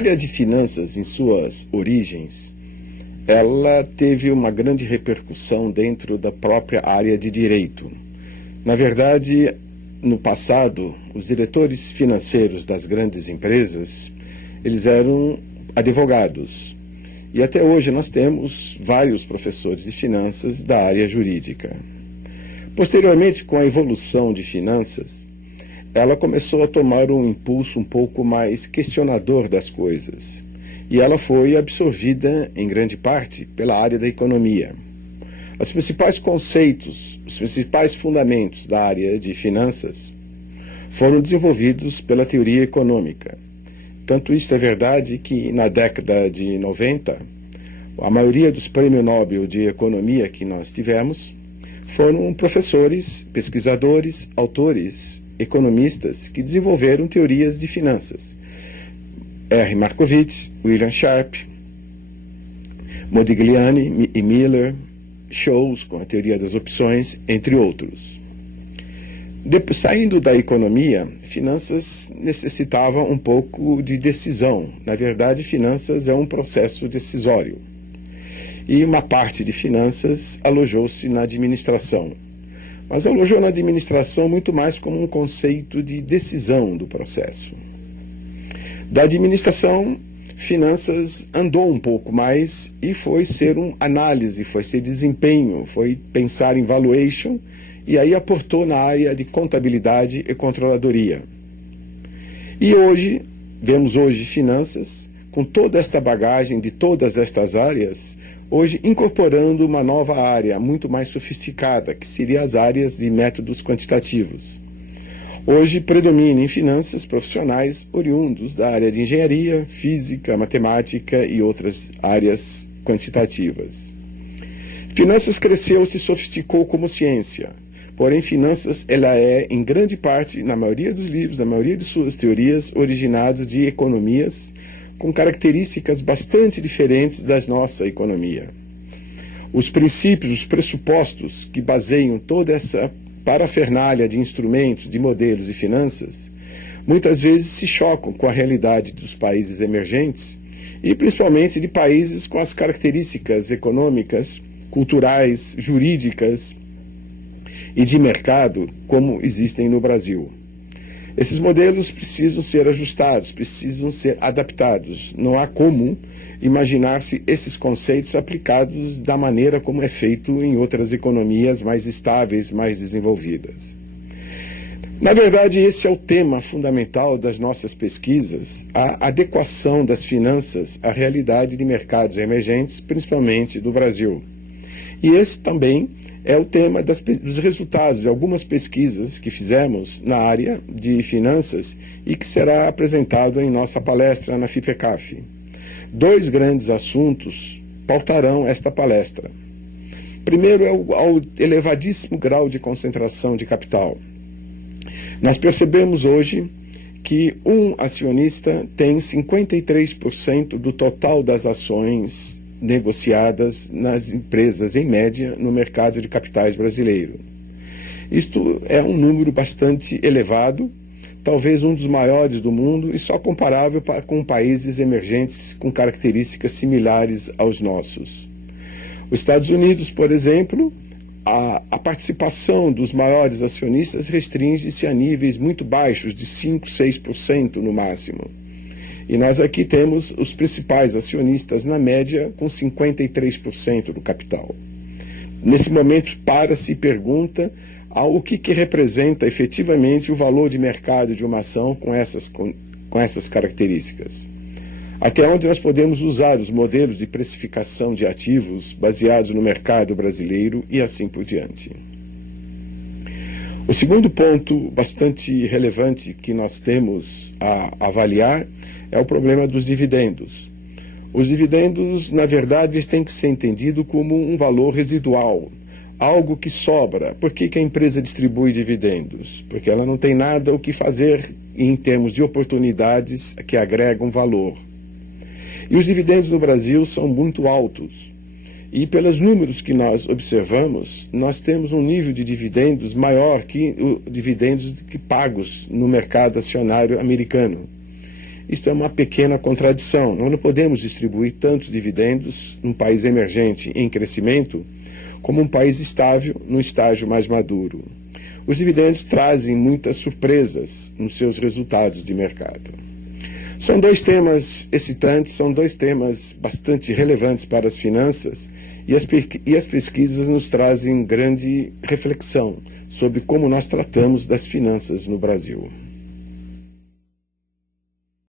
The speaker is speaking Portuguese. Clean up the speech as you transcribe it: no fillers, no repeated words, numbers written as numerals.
área de finanças, em suas origens, ela teve uma grande repercussão dentro da própria área de direito. Na verdade, no passado, os diretores financeiros das grandes empresas, eles eram advogados. E até hoje nós temos vários professores de finanças da área jurídica. Posteriormente, com a evolução de finanças, ela começou a tomar um impulso um pouco mais questionador das coisas. E ela foi absorvida, em grande parte, pela área da economia. Os principais conceitos, os principais fundamentos da área de finanças foram desenvolvidos pela teoria econômica. Tanto isto é verdade que, na década de 90, a maioria dos prêmios Nobel de Economia que nós tivemos foram professores, pesquisadores, autores, economistas que desenvolveram teorias de finanças. R. Markowitz, William Sharpe, Modigliani e Miller, Scholes com a teoria das opções, entre outros. Saindo da economia, finanças necessitavam um pouco de decisão. Na verdade, finanças é um processo decisório. E uma parte de finanças alojou-se na administração. Mas alojou na administração muito mais como um conceito de decisão do processo. Da administração, finanças andou um pouco mais e foi ser análise, foi ser desempenho, foi pensar em valuation e aí aportou na área de contabilidade e controladoria. E hoje, vemos hoje finanças com toda esta bagagem de todas estas áreas, hoje incorporando uma nova área muito mais sofisticada, que seria as áreas de métodos quantitativos. Hoje predomina em finanças profissionais oriundos da área de engenharia, física, matemática e outras áreas quantitativas. Finanças cresceu, se sofisticou como ciência, porém finanças ela é, em grande parte, na maioria dos livros, na maioria de suas teorias, originado de economias com características bastante diferentes das nossa economia. Os princípios, os pressupostos que baseiam toda essa parafernália de instrumentos, de modelos de finanças, muitas vezes se chocam com a realidade dos países emergentes e principalmente de países com as características econômicas, culturais, jurídicas e de mercado como existem no Brasil. Esses modelos precisam ser ajustados, precisam ser adaptados. Não há como imaginar-se esses conceitos aplicados da maneira como é feito em outras economias mais estáveis, mais desenvolvidas. Na verdade, esse é o tema fundamental das nossas pesquisas, a adequação das finanças à realidade de mercados emergentes, principalmente do Brasil. E esse também é o tema dos resultados de algumas pesquisas que fizemos na área de finanças e que será apresentado em nossa palestra na FIPECAF. 2 grandes assuntos pautarão esta palestra. Primeiro é o elevadíssimo grau de concentração de capital. Nós percebemos hoje que um acionista tem 53% do total das ações negociadas nas empresas, em média, no mercado de capitais brasileiro. Isto é um número bastante elevado, talvez um dos maiores do mundo e só comparável com países emergentes com características similares aos nossos. Os Estados Unidos, por exemplo, a participação dos maiores acionistas restringe-se a níveis muito baixos, de 5%, 6% no máximo. E nós aqui temos os principais acionistas, na média, com 53% do capital. Nesse momento, para-se e pergunta o que representa efetivamente o valor de mercado de uma ação com essas características. Até onde nós podemos usar os modelos de precificação de ativos baseados no mercado brasileiro e assim por diante. O segundo ponto bastante relevante que nós temos a avaliar é o problema dos dividendos. Os dividendos, na verdade, têm que ser entendidos como um valor residual, algo que sobra. Por que a empresa distribui dividendos? Porque ela não tem nada o que fazer em termos de oportunidades que agregam valor. E os dividendos no Brasil são muito altos. E pelos números que nós observamos, nós temos um nível de dividendos maior que os dividendos pagos no mercado acionário americano. Isto é uma pequena contradição. Nós não podemos distribuir tantos dividendos num país emergente em crescimento como um país estável num estágio mais maduro. Os dividendos trazem muitas surpresas nos seus resultados de mercado. São dois temas excitantes, são dois temas bastante relevantes para as finanças e as pesquisas nos trazem grande reflexão sobre como nós tratamos das finanças no Brasil.